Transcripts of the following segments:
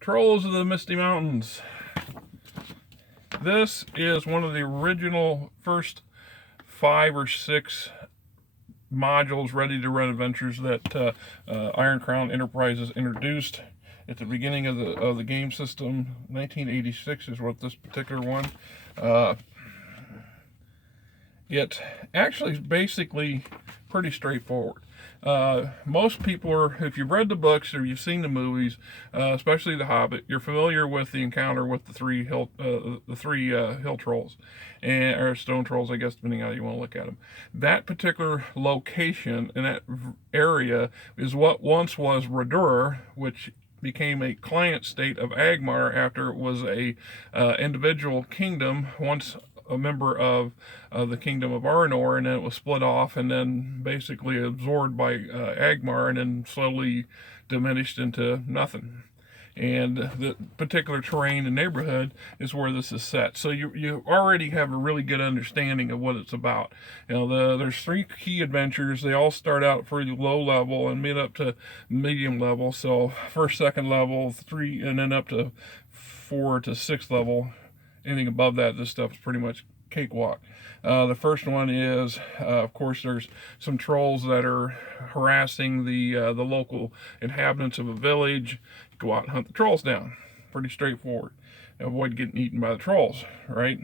Trolls of the Misty Mountains. This is one of the original first 5 or 6 modules ready to run adventures that Iron Crown Enterprises introduced at the beginning of the game system. 1986 is what this particular one. It actually is basically pretty straightforward. Most people are, if you've read the books or you've seen the movies, especially The Hobbit, you're familiar with the encounter with the three hill trolls, or stone trolls, I guess, depending on how you want to look at them. That particular location in that area is what once was Radur, which became a client state of Agmar after it was a individual kingdom, once a member of the kingdom of Arnor, and then it was split off and then basically absorbed by Agmar and then slowly diminished into nothing. And the particular terrain and neighborhood is where this is set. So you already have a really good understanding of what it's about. There's 3 key adventures. They all start out pretty low level and mid up to medium level. So first, second level, 3, and then up to 4 to 6 level. Anything above that, this stuff is pretty much cakewalk. The first one is, of course, there's some trolls that are harassing the local inhabitants of a village. Go out and hunt the trolls down. Pretty straightforward. Avoid getting eaten by the trolls, right?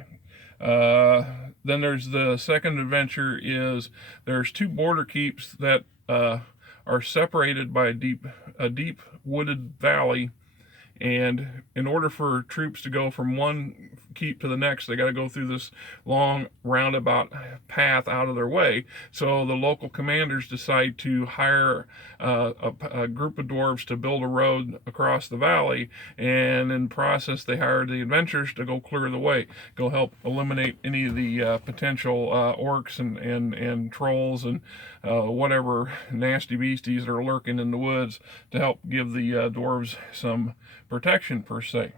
Then there's the second adventure. Is there's 2 border keeps that are separated by a deep wooded valley. And in order for troops to go from one keep to the next, they got to go through this long roundabout path out of their way. So the local commanders decide to hire a group of dwarves to build a road across the valley, and in the process they hire the adventurers to go clear the way, go help eliminate any of the potential orcs and trolls and whatever nasty beasties that are lurking in the woods, to help give the dwarves some protection per se.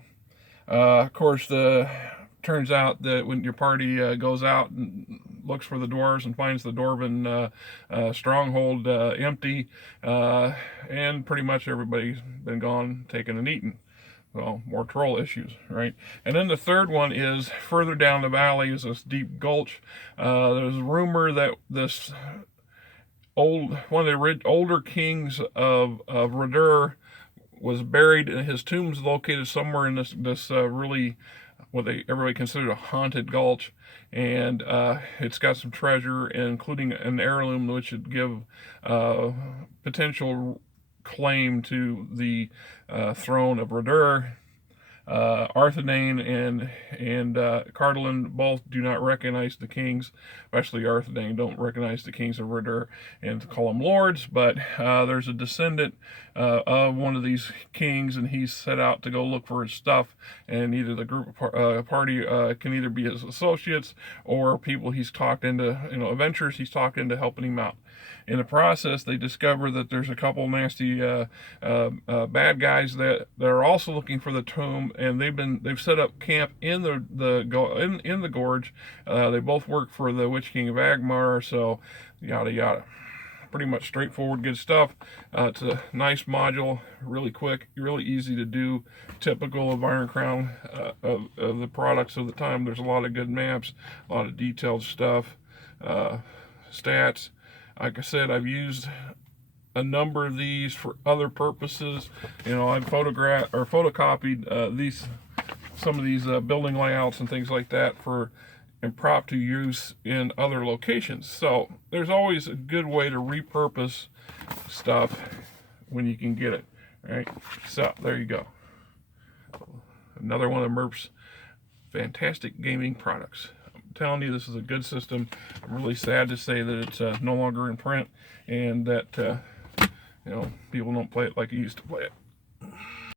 Of course, turns out that when your party goes out and looks for the dwarves and finds the dwarven stronghold empty, and pretty much everybody's been gone, taken and eaten. Well, more troll issues, right? And then the third one is further down the valley is this deep gulch. There's a rumor that this one of the older kings of Radur was buried. His tomb's located somewhere in this really what everybody considered a haunted gulch, and it's got some treasure, including an heirloom which would give potential claim to the throne of Radur. Arthedain and Cardalin both do not recognize the kings, especially Arthedain don't recognize the kings of Radur and call them lords, but there's a descendant of one of these kings, and he's set out to go look for his stuff, and either the group party can either be his associates or people he's talked into, adventurers he's talked into helping him out. In the process, they discover that there's a couple nasty bad guys that are also looking for the tomb, and they've set up camp in the gorge. They both work for the Witch King of Agmar, so yada yada. Pretty much straightforward, good stuff. It's a nice module, really quick, really easy to do. Typical of Iron Crown of the products of the time. There's a lot of good maps, a lot of detailed stuff, stats. Like I said, I've used a number of these for other purposes. I've photocopied some of these building layouts and things like that for impromptu use in other locations. So there's always a good way to repurpose stuff when you can get it. Right? So there you go. Another one of Merp's fantastic gaming products. Telling you, this is a good system. I'm really sad to say that it's no longer in print, and that people don't play it like you used to play it.